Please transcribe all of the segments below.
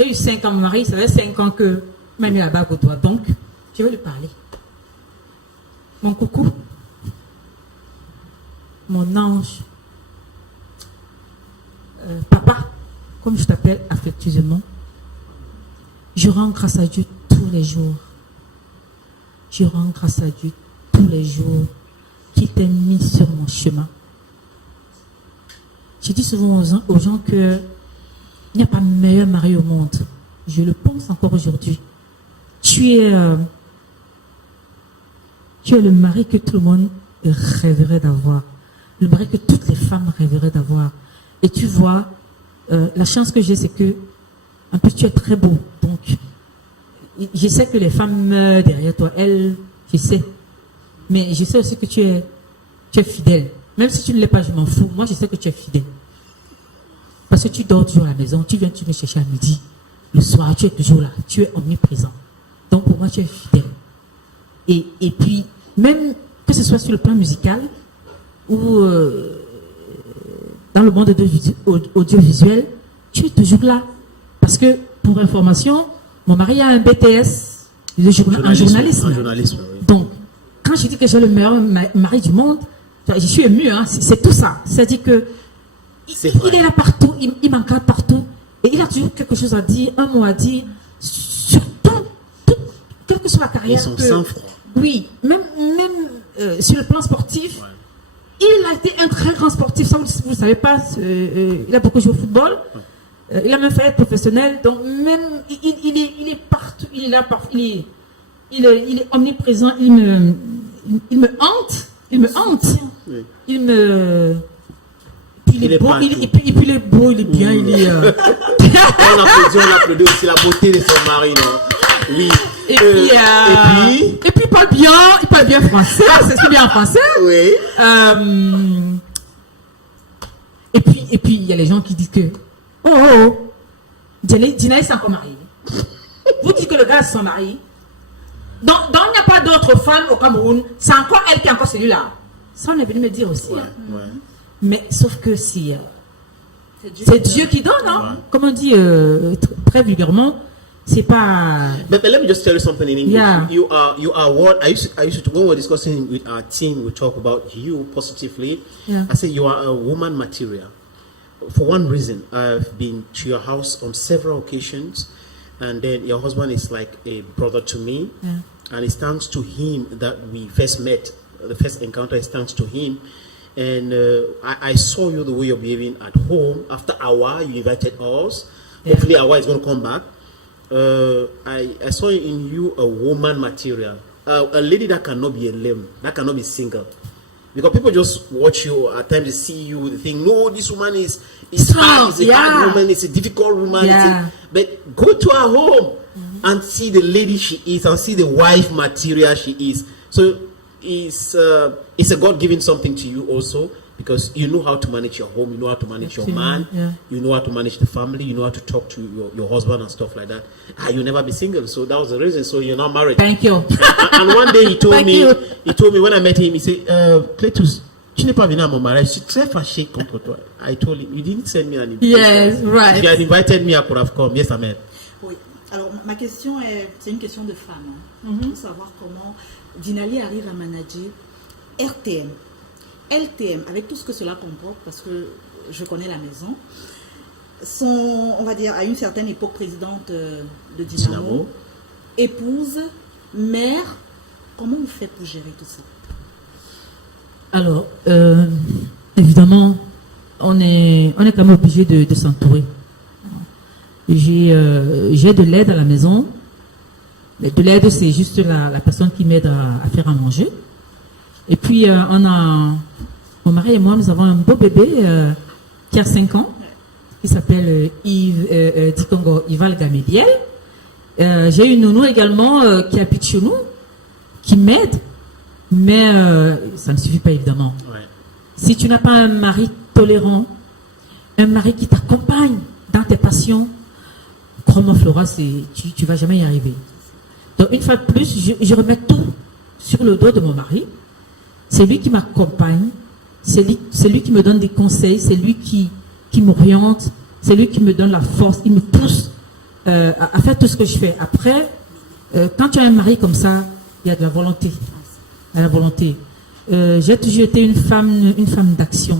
J'ai eu 5 ans, mon mari, ça fait 5 ans que m'a mis la bague au doigt. Donc, je vais lui parler. Mon coucou, mon ange, papa, comme je t'appelle affectueusement, je rends grâce à Dieu tous les jours. Je rends grâce à Dieu tous les jours qui t'a mis sur mon chemin. Je dis souvent aux gens que il n'y a pas meilleur mari au monde. Je le pense encore aujourd'hui. Tu es le mari que tout le monde rêverait d'avoir. Le mari que toutes les femmes rêveraient d'avoir. Et tu vois, la chance que j'ai, c'est que, en plus, tu es très beau. Donc, je sais que les femmes meurent derrière toi. Elles, je sais. Mais je sais aussi que tu es fidèle. Même si tu ne l'es pas, je m'en fous. Moi, je sais que tu es fidèle. Parce que tu dors toujours à la maison. Tu viens, tu me chercher à midi. Le soir, tu es toujours là. Tu es omniprésent. Donc, pour moi, tu es fidèle. Et puis, même que ce soit sur le plan musical ou dans le monde audiovisuel, tu es toujours là. Parce que, pour information, mon mari a un BTS en journalisme. Oui. Donc, quand je dis que j'ai le meilleur mari du monde, je suis émue, hein, c'est tout ça. C'est-à-dire que il est là partout, il m'encadre partout, et il a toujours quelque chose à dire, un mot à dire, sur tout, quelle que soit la carrière. Ils sont sans froid. Oui, même sur le plan sportif, il a été un très grand sportif, ça vous ne savez pas, il a beaucoup joué au football, il a même fait être professionnel, donc même, il est partout, il est là partout, il est omniprésent, il me hante, Oui. il est beau, et puis il est beau, il est bien, il est... On applaudit aussi la beauté de son mari, non? Oui. Et puis il parle bien français, c'est bien en français. Oui. Et puis il y a les gens qui disent que Dinaï s'est encore mariée. Vous dites que le gars s'est marié. Donc il n'y a pas d'autres femmes au Cameroun, c'est encore elle qui est encore celui-là. Ça on est venu me dire aussi. Ouais, hein. ouais. Mais sauf que si c'est Dieu qui donne, hein. Ouais. Comme on dit très vulgairement, c'est pas. But let me just tell you something in English. Yeah. You are what I used to when we were discussing with our team, we talk about you positively. Yeah. I say you are a woman material. For one reason, I've been to your house on several occasions, and then your husband is like a brother to me, and it's thanks to him that we first met. The first encounter is thanks to him. And I saw you the way you're behaving at home. After a while, you invited us. Yeah. Hopefully, our is going to come back. I saw in you a woman material, a lady that cannot be alone, that cannot be single. Because people just watch you, at times they see you, they think, no, this woman is hard, it's a hard woman, it's a difficult woman. Yeah. But go to her home and see the lady she is, and see the wife material she is. So it's a God-given something to you also, because you know how to manage your home, you know how to manage your man, you know how to manage the family, you know how to talk to your husband and stuff like that. You'll never be single, so that was the reason. So you're not married. Thank you. And one day he told You. he told me when I met him, he said, Cletus, tu n'es pas venu à mon mariage, je suis très fâché contre toi. I told him, you didn't send me an invitation. Yes, right. If you had invited me, I could have come. Yes, amen. Oui. Alors, ma question c'est une question de femme. Hein. Pour savoir comment Dinali arrive à manager RTM. LTM, avec tout ce que cela comporte, parce que je connais la maison, on va dire, à une certaine époque présidente de Dynamo, épouse, mère, comment vous faites pour gérer tout ça? Alors, évidemment, on est quand même obligé de s'entourer. J'ai de l'aide à la maison. Mais de l'aide, c'est juste la personne qui m'aide à faire à manger. Et puis, mon mari et moi, nous avons un beau bébé qui a 5 ans, qui s'appelle Dikongo Ival Gamédiel. J'ai une nounou également qui habite chez nous, qui m'aide, mais ça ne suffit pas évidemment. Ouais. Si tu n'as pas un mari tolérant, un mari qui t'accompagne dans tes passions, crois-moi Flora, tu vas jamais y arriver. Donc une fois de plus, je remets tout sur le dos de mon mari. C'est lui qui m'accompagne, c'est lui qui me donne des conseils, c'est lui qui m'oriente, c'est lui qui me donne la force, il me pousse à faire tout ce que je fais. Après, quand tu as un mari comme ça, il y a de la volonté. Il y a la volonté. J'ai toujours été une femme d'action.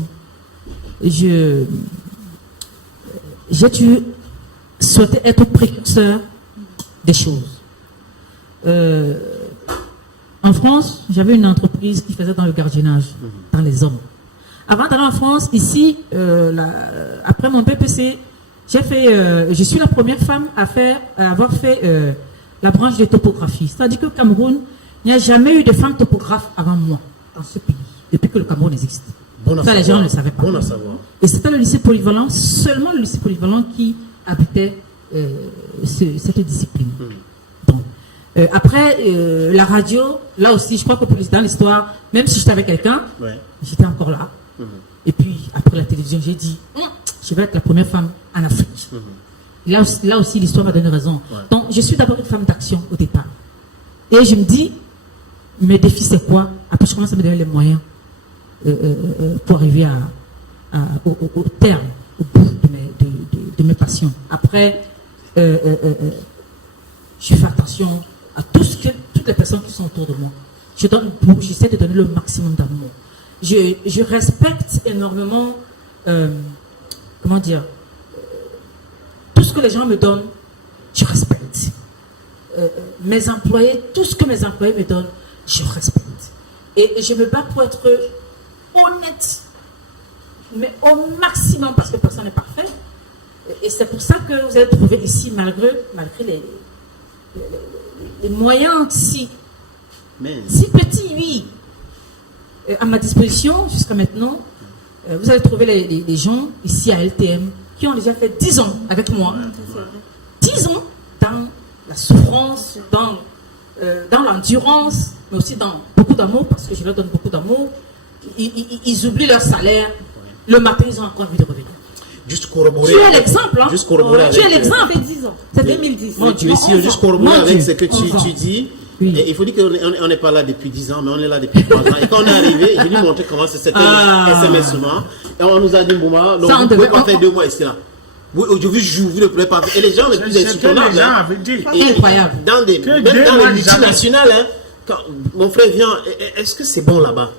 J'ai toujours souhaité être précurseur des choses. En France, j'avais une entreprise qui faisait dans le gardiennage, dans les hommes. Avant d'aller en France, ici, après mon BPC, je suis la première femme à avoir fait la branche de topographie. C'est-à-dire qu'au Cameroun, il n'y a jamais eu de femme topographe avant moi, dans ce pays, depuis que le Cameroun existe. Ça, les gens ne le savaient pas. Bon à savoir. Et c'était le lycée polyvalent, seulement le lycée polyvalent qui habitait cette discipline. Donc, après, la radio, là aussi, je crois que dans l'histoire, même si j'étais avec quelqu'un, j'étais encore là. Et puis, après la télévision, j'ai dit, je vais être la première femme en Afrique. Là aussi, l'histoire m'a donné raison. Donc, je suis d'abord une femme d'action au départ. Et je me dis, mes défis, c'est quoi? Après, je commence à me donner les moyens pour arriver au terme, au bout de mes passions. Après, je fais attention à toutes les personnes qui sont autour de moi. J'essaie de donner le maximum d'amour. Je respecte énormément, comment dire, tout ce que les gens me donnent, je respecte. Mes employés, tout ce que mes employés me donnent, je respecte. Et je me bats pour être honnête, mais au maximum, parce que personne n'est parfait. Et c'est pour ça que vous allez trouver ici, malgré les moyens si petits, oui, à ma disposition jusqu'à maintenant, vous allez trouver les gens ici à LTM qui ont déjà fait 10 ans avec moi. 10 ans dans la souffrance, dans l'endurance, mais aussi dans beaucoup d'amour, parce que je leur donne beaucoup d'amour. Ils oublient leur salaire. Le matin, ils ont encore envie de revenir. Juste corroborer. Tu es l'exemple, hein? Juste corroborer avec. Tu es l'exemple. Ça fait 10 ans. C'est 2010. Mais si, juste corroborer avec ce que tu dis. Oui. Et il faut dire qu'on n'est pas là depuis 10 ans, mais on est là depuis 3 ans. Et quand on est arrivé, j'ai lui montré comment c'était SMS souvent. Et on nous a dit, Bouma, donc vous ne pouvez pas faire 2 mois ici là. Aujourd'hui, vous ne pouvez pas faire. Et les gens les plus insupportables. Incroyable. Même dans les multinationales, mon frère vient, est-ce que c'est bon là-bas?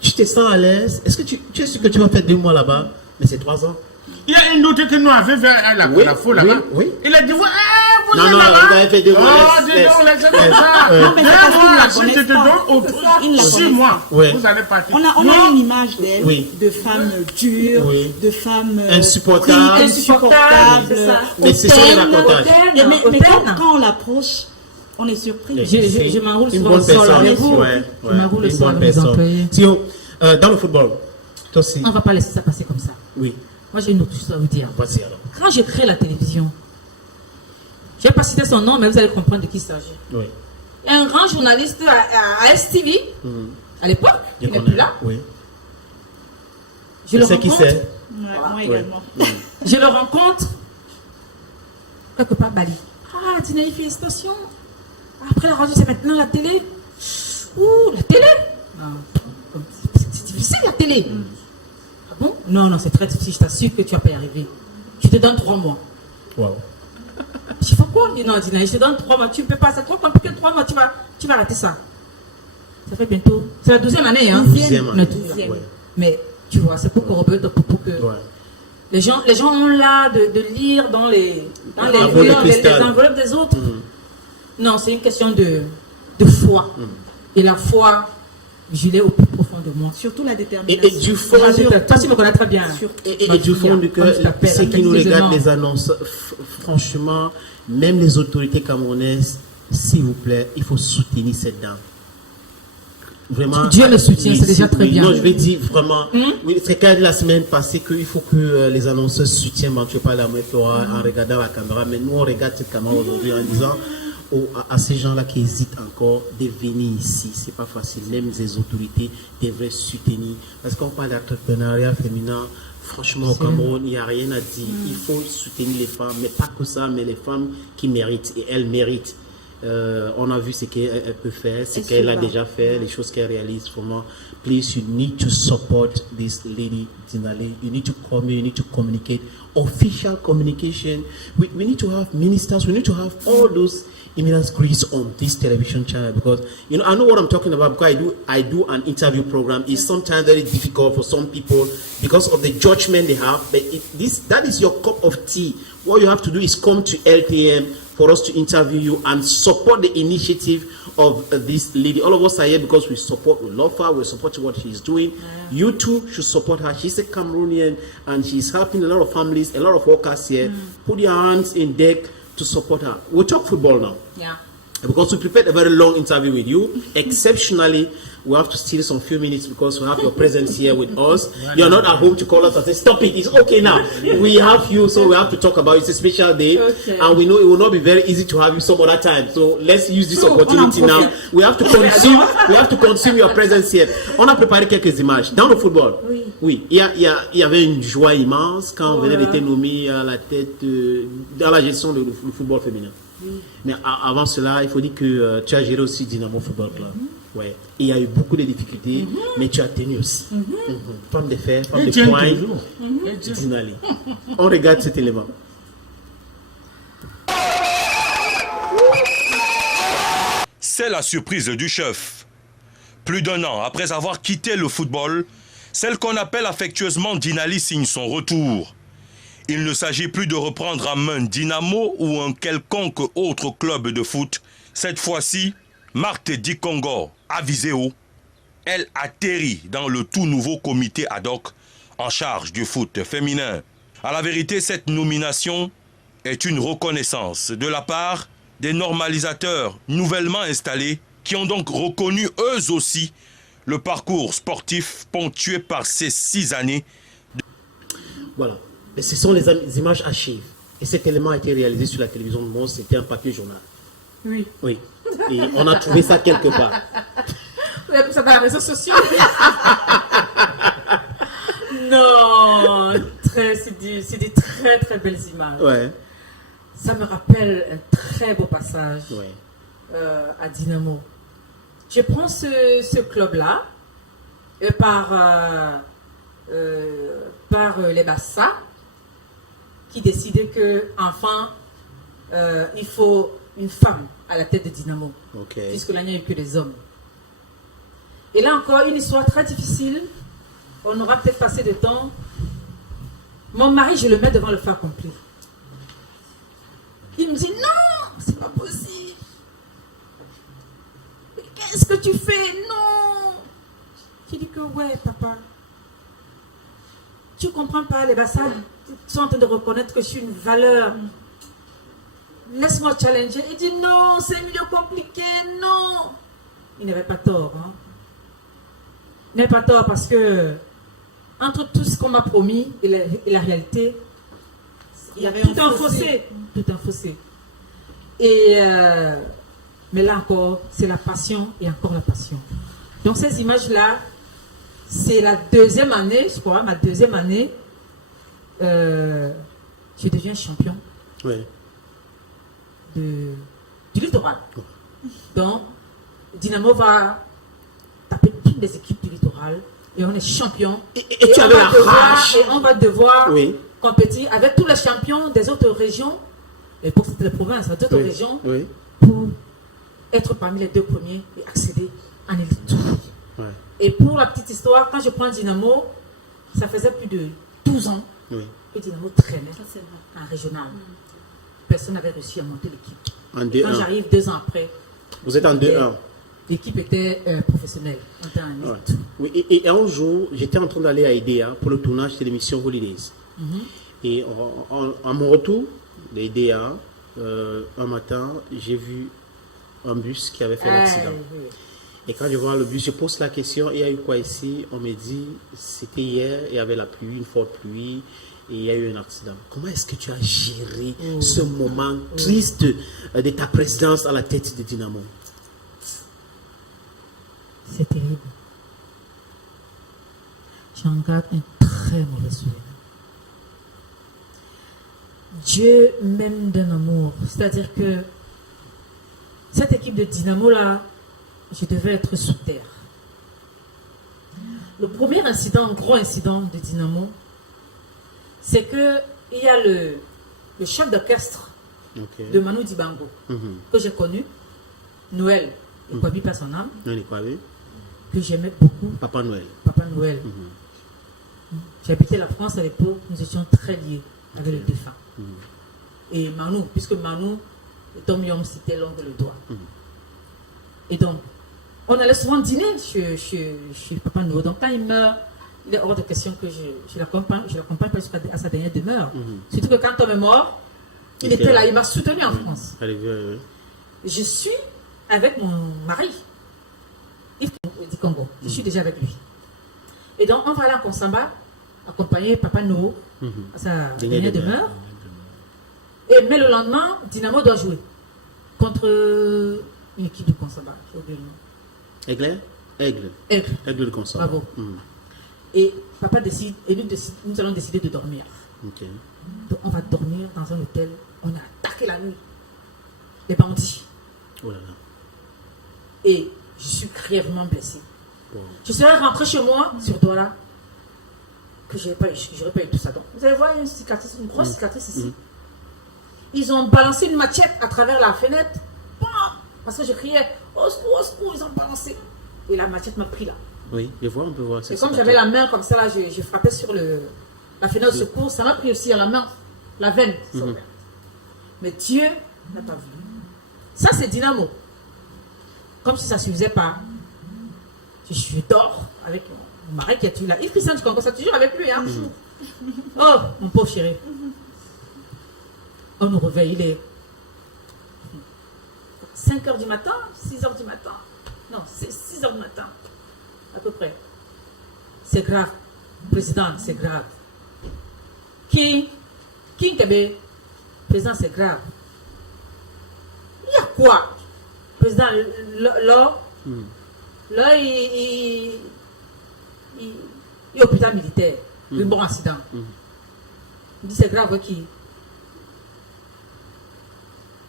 Tu te sens à l'aise? Est-ce que tu es sûr que tu vas faire 2 mois là-bas? Mais c'est 3 ans. Il y a une autre que nous avons fait à la faux là-bas. Oui. Il a dit, vous Non, vous avez fait 2 mois. Oh, dis donc, laissez comme ça. Non, mais c'est parce qu'ils la Si je connaissent te pas. donne 6 mois, Ouais. vous allez partir. On a une image d'elle, de femme dure, de femme insupportable. insupportable. Mais c'est ça les racontages. Mais quand on l'approche, on est surpris. Je m'enroule Une sur bonne le sol personne. avec vous. Je m'enroule Une sur bonne mes personne. employés. Sinon, dans le football, toi aussi. On ne va pas laisser ça passer comme ça. Oui. Moi, j'ai une autre chose à vous dire. Vas-y alors. Quand j'ai créé la télévision, je ne vais pas citer son nom, mais vous allez comprendre de qui il s'agit. Oui. Il y a un grand journaliste à STV, à l'époque, il n'est plus là. Oui. Je le C'est qui rencontre. c'est? Moi également. Je le rencontre quelque part à Bali. Ah, Dinaï, félicitations. Après la radio, c'est maintenant la télé. Ouh, la télé? Non, c'est difficile la télé. Ah bon? Non, c'est très difficile. Je t'assure que tu vas pas y arriver. Je te donne 3 mois. Wow. Je fais quoi? Non, Dinaï, je te donne 3 mois. Tu ne peux pas. C'est trop compliqué. 3 mois, tu vas rater ça. Ça fait bientôt. C'est la 12e année, hein? 12e année. Ouais. Mais tu vois, c'est pour corroborer ton propos que. Ouais. Les gens ont l'art de lire dans les enveloppes des autres. Non, c'est une question de foi. Et la foi, je l'ai au plus profond de moi. Surtout la détermination. Et du fond toi, tu me connais très bien. Et du fond du cœur, ceux qui nous regardent les annonces, franchement, même les autorités camerounaises, s'il vous plaît, il faut soutenir cette dame. Vraiment, Dieu le soutient, c'est déjà très bien. Non, je vais dire vraiment, c'est quand la semaine passée qu'il faut que les annonceurs soutiennent Mathieu Palamé-Flora en regardant la caméra. Mais nous, on regarde cette caméra aujourd'hui en disant à ces gens-là qui hésitent encore de venir ici. C'est pas facile. Même les autorités devraient soutenir. Parce qu'on parle d'entrepreneuriat féminin. Franchement, au Cameroun, il n'y a rien à dire. Il faut soutenir les femmes, mais pas que ça, mais les femmes qui méritent. Et elles méritent. On a vu ce qu'elle peut faire, ce Et qu'elle a souvent. déjà fait, les choses qu'elle réalise. Vraiment, please, you need to support this lady, Dinali. You need to come here, you need to communicate. Official communication. We need to have ministers, we need to have all those immigrants Greece on this television channel, because you know I know what I'm talking about, because I do an interview program. It's sometimes very difficult for some people because of the judgment they have, but that is your cup of tea. What you have to do is come to LTM for us to interview you and support the initiative of this lady. All of us are here because we love her, we support what she's doing. You too should support her. She's a Cameroonian and she's helping a lot of families, a lot of workers here. Put your hands in deck to support her. We'll talk football now. Yeah. Because we prepared a very long interview with you. Exceptionally, we have to steal some few minutes because we have your presence here with us. You're not at home to call us and say, stop it, it's okay now. We have you, so we have to talk about it. It's a special day. Okay. And we know it will not be very easy to have you some other time. So let's use this opportunity on en now. We have to consume your presence here. On a préparé quelques images. Dans le football, oui, il y avait une joie immense quand on venait d'être nommé à la tête dans la gestion du football féminin. Mais avant cela, il faut dire que tu as géré aussi Dynamo Football Club. Ouais. Il y a eu beaucoup de difficultés, mais tu as tenu aussi. Femme de fer, femme de poing, Dinali. On regarde cet élément. C'est la surprise du chef. Plus d'un an après avoir quitté le football, celle qu'on appelle affectueusement Dinali signe son retour. Il ne s'agit plus de reprendre en main Dynamo ou un quelconque autre club de foot. Cette fois-ci, Marthe Dikongo, à Viseu, elle atterrit dans le tout nouveau comité ad hoc en charge du foot féminin. À la vérité, cette nomination est une reconnaissance de la part des normalisateurs nouvellement installés qui ont donc reconnu eux aussi le parcours sportif ponctué par ces 6 années. Voilà. Mais ce sont les images archives. Et cet élément a été réalisé sur la télévision de Mons, c'était un papier journal. Oui. Oui. Et on a trouvé ça quelque part. Vous avez pris ça dans les réseaux sociaux? Non, c'est des très très belles images. Ouais. Ça me rappelle un très beau passage Ouais. à Dynamo. Je prends ce club-là par les Bassa qui décidaient que enfin il faut une femme à la tête de Dynamo, puisque là il n'y a eu que des hommes. Et là encore une histoire très difficile. On aura peut-être passé de temps. Mon mari, je le mets devant le fait accompli. Il me dit non, c'est pas possible. Qu'est-ce que tu fais? Non. Je dis que ouais, papa. Tu comprends pas, les Bassades sont en train de reconnaître que je suis une valeur. Laisse-moi challenger. Il dit non, c'est un milieu compliqué, non. Il n'avait pas tort. Hein. Il n'avait pas tort parce que entre tout ce qu'on m'a promis et la réalité, il y avait tout un fossé. Tout un fossé. Et mais là encore, c'est la passion et encore la passion. Donc ces images-là, c'est la deuxième année, je crois, ma deuxième année, je deviens champion du littoral. Donc, Dynamo va taper toutes les équipes du littoral et on est champion. Et tu avais la rage. Et on va devoir compétir avec tous les champions des autres régions, et pour c'était les provinces, des autres régions, pour être parmi les 2 premiers et accéder en élite. Et pour la petite histoire, quand je prends Dynamo, ça faisait plus de 12 ans que Dynamo traînait en régional. Personne n'avait réussi à monter l'équipe. Quand j'arrive 2 ans après, vous êtes en 2-1. L'équipe était professionnelle. On était en élite. Oui, et un jour, j'étais en train d'aller à IDEA pour le tournage de l'émission Holidays. Et à mon retour d'IDEA, un matin, j'ai vu un bus qui avait fait l'accident. Et quand je vois le bus, je pose la question, il y a eu quoi ici? On me dit, c'était hier, il y avait la pluie, une forte pluie, et il y a eu un accident. Comment est-ce que tu as géré ce moment triste de ta présidence à la tête de Dynamo? C'est terrible. J'en garde un très mauvais souvenir. Dieu m'aime d'un amour. C'est-à-dire que cette équipe de Dynamo là, je devais être sous terre. Le premier incident, gros incident de Dynamo, c'est que il y a le chef d'orchestre de Manu Dibango que j'ai connu, Noël, et Kwabi par son âme, que j'aimais beaucoup. Papa Noël. Papa Noël. J'habitais la France à l'époque, nous étions très liés avec le défunt. Et Manu, puisque Manu, Tom Yom, c'était l'ongle le doigt. Et donc, on allait souvent dîner chez Papa Noël. Donc quand il meurt, il est hors de question que je l'accompagne à sa dernière demeure. Surtout que quand Tom est mort, il était là, il m'a soutenu en France. Je suis avec mon mari, Yves du Congo. Je suis déjà avec lui. Et donc, on va aller en Konsamba, accompagner Papa Noël à sa dernière demeure. Mais le lendemain, Dynamo doit jouer contre une équipe de Konsamba. Aigle de Konsamba. Bravo. Et papa décide, et nous allons décider de dormir. Donc on va dormir dans un hôtel. On a attaqué la nuit. Les bandits. Oh là là. Et je suis grièvement blessé. Je serais rentré chez moi sur Douala que j'aurais pas eu tout ça. Donc, vous allez voir une cicatrice, une grosse cicatrice ici. Ils ont balancé une machette à travers la fenêtre. Parce que je criais au secours, au secours, ils ont balancé. Et la machette m'a pris là. Oui, on peut voir. Et comme j'avais la main comme ça, là, je frappais sur la fenêtre de secours, ça m'a pris aussi à la main, la veine. Mais Dieu n'a pas voulu. Ça, c'est Dynamo. Comme si ça ne suffisait pas. Je dors avec mon mari qui est toujours là. Yves Christian du Congo, c'est toujours avec lui. Hein? Oh, mon pauvre chéri. On nous réveille, il est 5h du matin, 6h du matin. Non, c'est 6h du matin, à peu près. C'est grave. Président, c'est grave. King Kébé, président, c'est grave. Il y a quoi? Président, là, il est hôpital militaire. Un bon accident. Il dit, c'est grave, qui?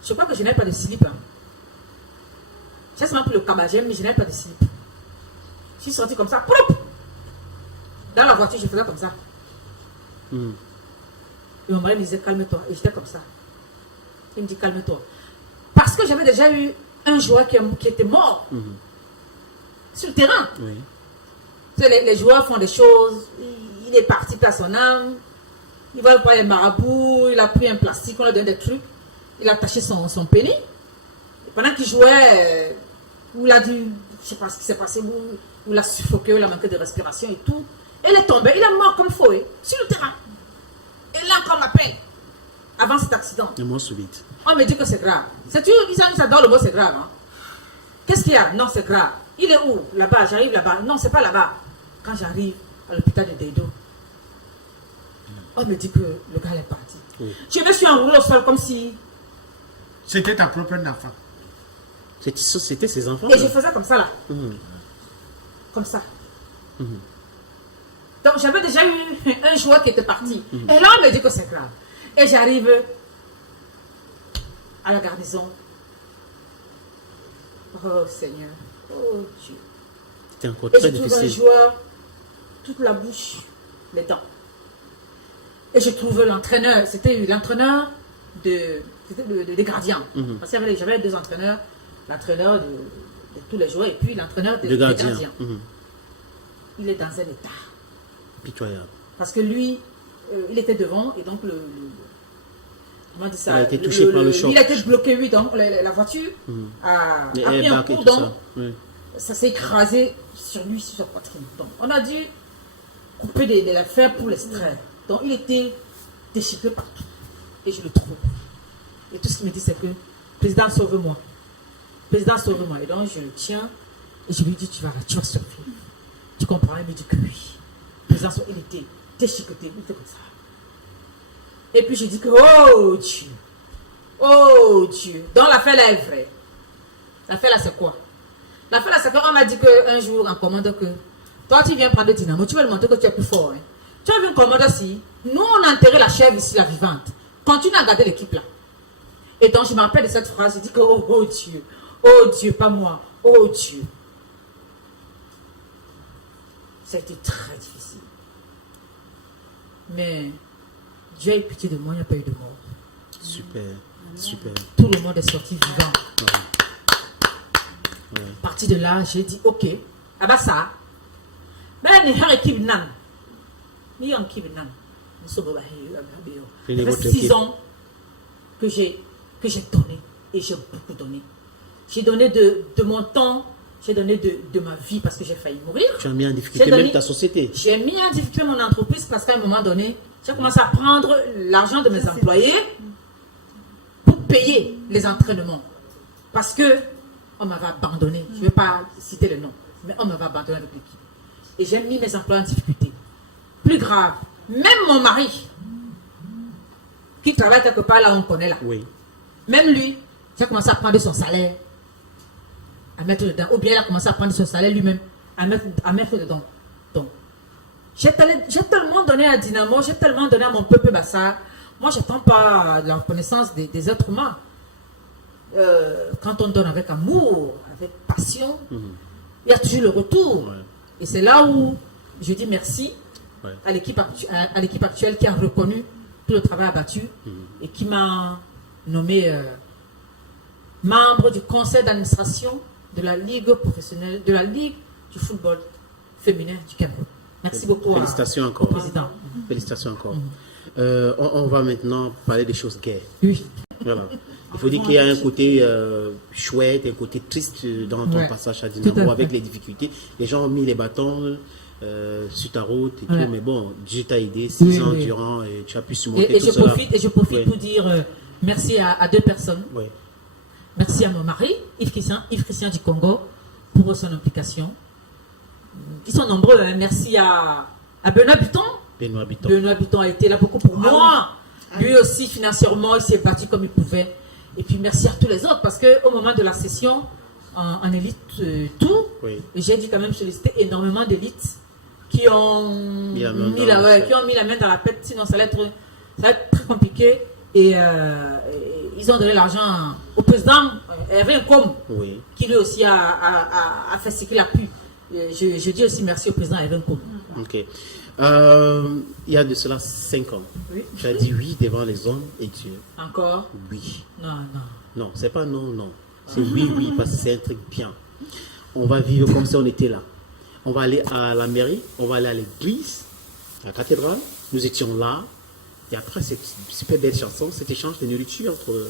Je crois que je n'ai pas de slip. Hein. J'ai seulement pris le cabagem, mais je n'ai pas de slip. Je suis sorti comme ça. Proup! Dans la voiture, je faisais comme ça. Et mon mari me disait, calme-toi. Et j'étais comme ça. Il me dit, calme-toi. Parce que j'avais déjà eu un joueur qui était mort sur le terrain. Oui. Les joueurs font des choses. Il est parti par son âme. Il va prendre les marabouts. Il a pris un plastique, on lui a donné des trucs. Il a attaché son pénis. Et pendant qu'il jouait, il a dit, je ne sais pas ce qui s'est passé, où il a suffoqué, il a manqué de respiration et tout. Et il est tombé, il est mort comme fouet, sur le terrain. Et là encore m'appelle, avant cet accident. Et moi subite. On me dit que c'est grave. Ils adorent le mot c'est grave. Hein? Qu'est-ce qu'il y a? Non, c'est grave. Il est où? Là-bas, j'arrive là-bas. Non, c'est pas là-bas. Quand j'arrive à l'hôpital de Deido, on me dit que le gars est parti. Je me suis enroulé au sol comme si... C'était ta propre enfant. C'était ses enfants. Et je faisais comme ça là. Comme ça. Donc j'avais déjà eu un joueur qui était parti. Et là on me dit que c'est grave. Et j'arrive à la garnison. Oh Seigneur. Oh Dieu. C'était encore Et très je trouve un difficile. joueur, toute la bouche, les dents. Et je trouve l'entraîneur, c'était l'entraîneur des gardiens. Parce que j'avais deux entraîneurs, l'entraîneur de tous les joueurs et puis l'entraîneur des gardiens. Il est dans un état pitoyable. parce que lui, il était devant et donc comment on dit ça, il a été touché par le choc. Il a été bloqué, oui, donc la voiture a pris un coup, donc ça s'est écrasé sur lui, sur sa poitrine. Donc on a dû couper des fers pour l'extraire. Donc il était déchiré partout et je le trouve. Et tout ce qu'il me dit, c'est que président, sauve-moi. Président, sauve-moi. Et donc je le tiens et je lui dis, tu vas survivre. Tu comprends? Il me dit que oui. Président, il était déchiqueté, il était comme ça. Et puis je dis que, oh Dieu, oh Dieu. Donc l'affaire là est vraie. L'affaire là c'est quoi? L'affaire là c'est qu'on m'a dit qu'un jour en commande que, toi tu viens prendre le dynamo, tu vas lui montrer que tu es plus fort. Hein. Tu as vu une commande ici, nous on a enterré la chèvre ici, la vivante. Continue à garder l'équipe là. Et donc je me rappelle de cette phrase, je dis que, oh Dieu, Oh Dieu, pas moi. Oh Dieu. Ça a été très difficile. Mais Dieu a eu pitié de moi, il n'y a pas eu de mort. Super, super. Tout le monde est sorti vivant. Ouais. À partir de là, j'ai dit, ok, ah bah ça. Ben, il y a un équipe nan. Il y a un équipe nan. Ça fait 6 ans que j'ai donné. Et j'ai beaucoup donné. J'ai donné de mon temps, j'ai donné de ma vie parce que j'ai failli mourir. Tu as mis en difficulté même ta société. J'ai mis en difficulté mon entreprise parce qu'à un moment donné, j'ai commencé à prendre l'argent de mes employés pour payer les entraînements. Parce que on m'avait abandonné. Je ne vais pas citer le nom, mais on m'avait abandonné avec l'équipe. Et j'ai mis mes employés en difficulté. Plus grave, même mon mari, qui travaille quelque part là, on connaît là. Oui. Même lui, j'ai commencé à prendre son salaire, à mettre dedans. Ou bien il a commencé à prendre son salaire lui-même, à mettre dedans. Donc, j'ai tellement donné à Dynamo, j'ai tellement donné à mon peuple Bassa. Moi, je n'attends pas la reconnaissance des êtres humains. Quand on donne avec amour, avec passion, il y a toujours le retour. Ouais. Et c'est là où je dis merci Ouais. à l'équipe actuelle qui a reconnu tout le travail abattu et qui m'a nommé membre du conseil d'administration de la Ligue professionnelle, de la Ligue du football féminin du Cameroun. Merci beaucoup Félicitations encore. au président. Félicitations encore. On va maintenant parler des choses gaies. Oui. Voilà. Il faut dire qu'il y a un côté chouette, un côté triste dans ton passage à Dynamo avec les difficultés. Les gens ont mis les bâtons sur ta route et tout, mais bon, Dieu t'a aidé 6 ans durant et tu as pu surmonter tout cela. Et je profite pour dire merci à 2 personnes. Oui. Merci à mon mari, Yves Christian du Congo, pour son implication. Ils sont nombreux. Hein. Merci à Benoît Buton. Benoît Buton a été là beaucoup pour moi. Lui aussi, financièrement, il s'est battu comme il pouvait. Et puis merci à tous les autres, parce qu'au moment de la session, en élite j'ai dû quand même solliciter énormément d'élites qui ont mis la main dans la pète, sinon ça va être très compliqué. Et ils ont donné l'argent au président Hervé Nkom, qui lui aussi a fait ce qu'il a pu. Je dis aussi merci au président Hervé Nkom. Ok. Il y a de cela 5 ans. Tu as dit oui devant les hommes et Dieu. Encore? Oui. Non. Non, c'est pas non. C'est oui, parce que c'est un truc bien. On va vivre comme si on était là. On va aller à la mairie, on va aller à l'église, à la cathédrale. Nous étions là. Et après cette super belle chanson, cet échange de nourriture entre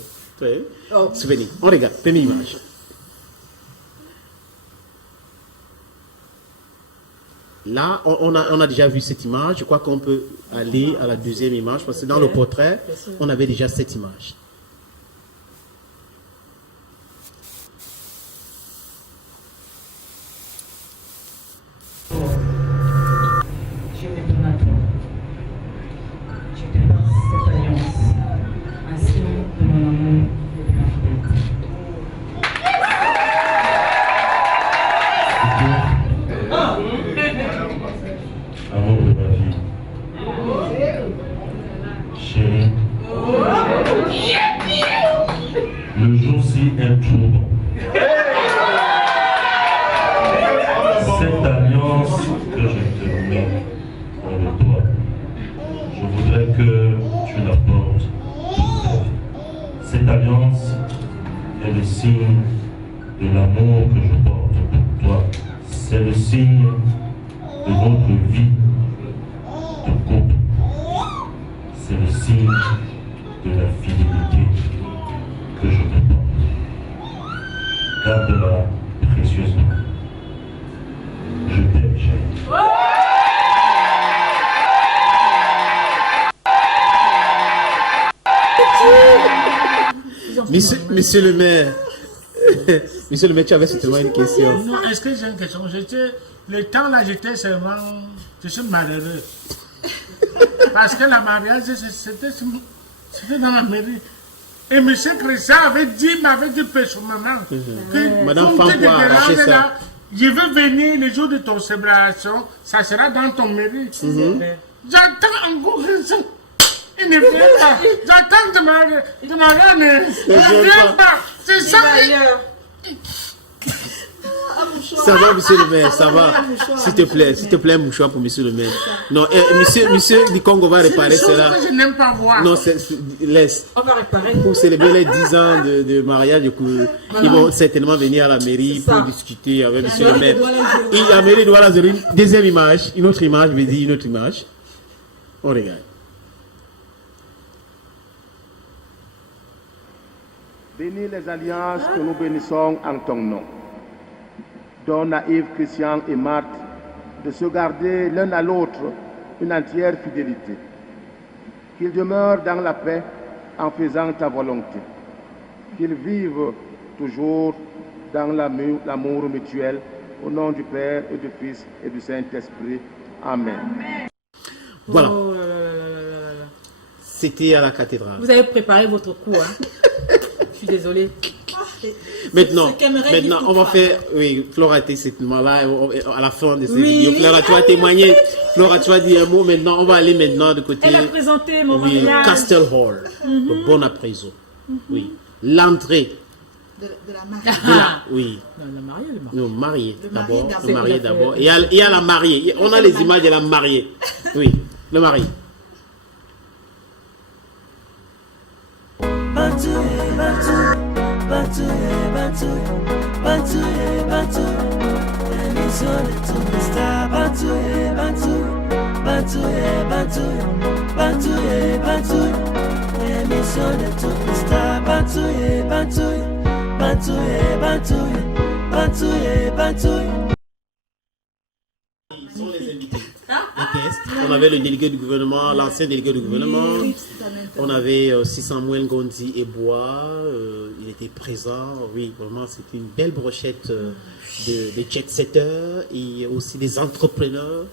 souvenirs. On regarde, première image. Là, on a déjà vu cette image. Je crois qu'on peut aller à la deuxième image parce que dans le portrait, on avait déjà cette image. Je me donne à toi. Je te donne cette alliance, un signe de mon amour le plus infini. Amour de ma vie. Chérie. Le jour-ci est tournant. Cette alliance que je te mets dans le doigt, je voudrais que tu la portes toute ta vie. Cette alliance est le signe de l'amour que je porte pour toi. C'est le signe de notre vie de couple. C'est le signe de la fidélité que je te porte. Garde-la précieusement. Je t'aime, chérie. Monsieur le maire, monsieur le maire, tu avais certainement une question. Non, est-ce que j'ai une question? Le temps là, j'étais seulement. Je suis malheureux. Parce que la mariage, c'était dans la mairie. Et M. Christian m'avait dit personnellement que Madame Fanko a arraché ça. Là, je veux venir le jour de ton célébration, ça sera dans ton mairie. J'attends encore Christian. Il ne vient pas. J'attends de ma reine. Il ne vient pas. C'est ça. Ça va, monsieur le maire, ça va. S'il te plaît, mouchoir pour monsieur le maire. Non, monsieur du Congo va réparer cela. Que je n'aime pas voir. Non, laisse. On va réparer. Pour célébrer les 10 ans de mariage, du coup, ils vont certainement venir à la mairie C'est pour ça. discuter avec monsieur le maire. Et la mairie doit la une deuxième image, une autre image, je vais dire une autre image. On regarde. Bénis les alliances que nous bénissons en ton nom. Donne à Yves, Christian et Marthe de se garder l'un à l'autre une entière fidélité. Qu'ils demeurent dans la paix en faisant ta volonté. Qu'ils vivent toujours dans l'amour mutuel au nom du Père et du Fils et du Saint-Esprit. Amen. Voilà, Oh là là là là là là. c'était à la cathédrale. Vous avez préparé votre coup, hein. Je suis désolée. Maintenant, ce qu'aimerait vivre on va toute faire, oui, Flora était cette là à la fin de cette Oui. vidéo. Flora, tu vas témoigner. Flora, tu vas dire un mot maintenant. On va aller maintenant de côté. Elle a présenté mon Oui, mariage. Castle Hall, le bon aprézo. Oui, l'entrée de la mariée. de la, oui, Non, le marié, le marié. le marié Le d'abord, marié le marié d'abord. d'abord. Il y a la mariée. On a les images de la mariée. Oui, le marié. Ils sont les invités. Les guests. On avait le délégué du gouvernement, l'ancien délégué du gouvernement. On avait aussi Samuel Gondi et Bois. Il était présent. Oui, vraiment, c'était une belle brochette de jet-setters et aussi des entrepreneurs.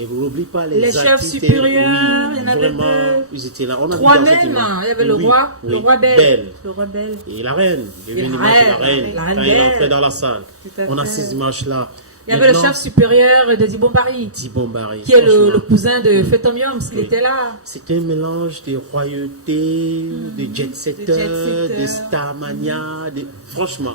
Et vous n'oubliez pas Les chefs artistes, supérieurs, oui, il y en avait vraiment, deux. ils étaient là. On a vu Trois dans cette même, image. hein. Il y avait le Oui, roi, oui, le roi Belle. Le roi Belle. Et la reine. Il y avait Et une la image de la reine, reine la reine quand il Belle. entrait dans la salle. Tout à On a fait. ces images-là. Il y avait le chef supérieur de Dibombari, Thibon Barry, qui est le franchement, cousin de Fétomium, il Oui. était là. c'était un mélange de royauté, de jet-setter, de starmania, franchement,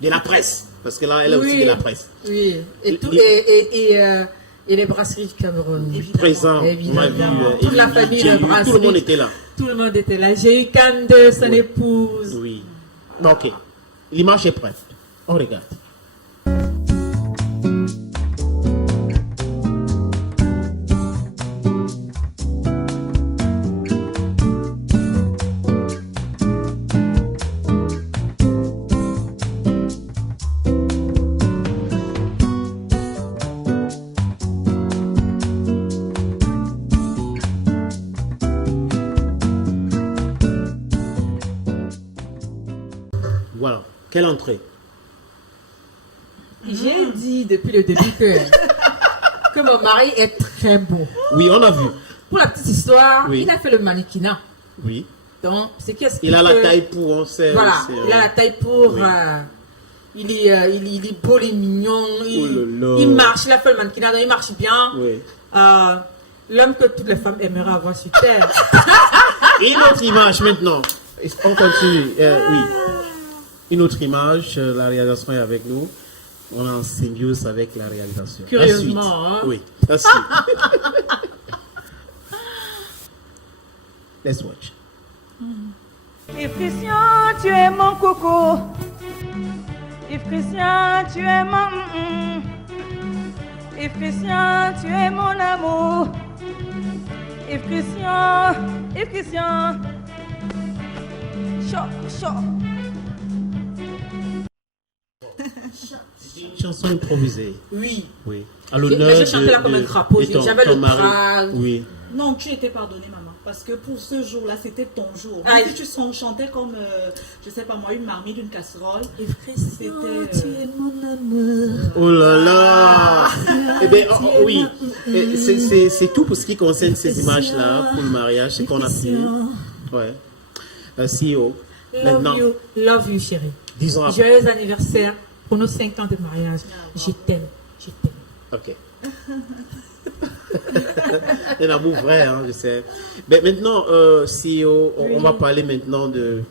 de la presse. Parce que là, elle a aussi de la presse. Oui, et, tout, et les brasseries du Cameroun. Présent, on a vu. Évidemment. Toute la famille de brasserie. Tout le monde était là. Tout le monde était là. J'ai eu Kande, son Oui. épouse. Oui. Ok. L'image est prête. On regarde. Voilà. Quelle entrée? J'ai dit depuis le début que mon mari est très beau. Oui, on a vu. Pour la petite histoire, Oui. il a fait le mannequinat. Oui. Donc, c'est qu'est-ce Il a la taille pour, on sait. Voilà, c'est, il a la taille pour. oui. Il est beau, il est mignon. Oh là là. Il marche, il a fait le mannequinat, donc il marche bien. Oui. L'homme que toutes les femmes aimeraient avoir sur terre. Une autre image maintenant. On continue. Oui. Une autre image. La réalisation est avec nous. On est en symbiose avec la réalisation. Curieusement, La suite. hein. Oui. La suite. Let's watch. Yves Christian, tu es mon coco. Yves Christian, tu es mon. Yves Christian, tu es mon amour. Yves Christian, Yves Christian. Chaud, chaud. Une chanson improvisée. Oui. Oui. À l'honneur Mais j'ai chanté là comme un crapaud. de ton- J'avais ton le mari. bras. Oui. Non, tu étais pardonné, maman. Parce que pour ce jour-là, c'était ton jour. Ah, Même si tu chantais comme, je sais pas moi, une marmite, une casserole. Yves Christian, C'était, tu es mon amour. Oh là là. Eh bien, oui. C'est tout pour ce qui concerne ces images-là pour le mariage, ce qu'on a fait. Ouais. CEO. Maintenant, Love you, chérie. 10 ans après. Joyeux anniversaire pour nos 5 ans de mariage. Je t'aime, je t'aime. Ok. Un amour vrai, hein, je sais. Mais maintenant, CEO, on va parler maintenant de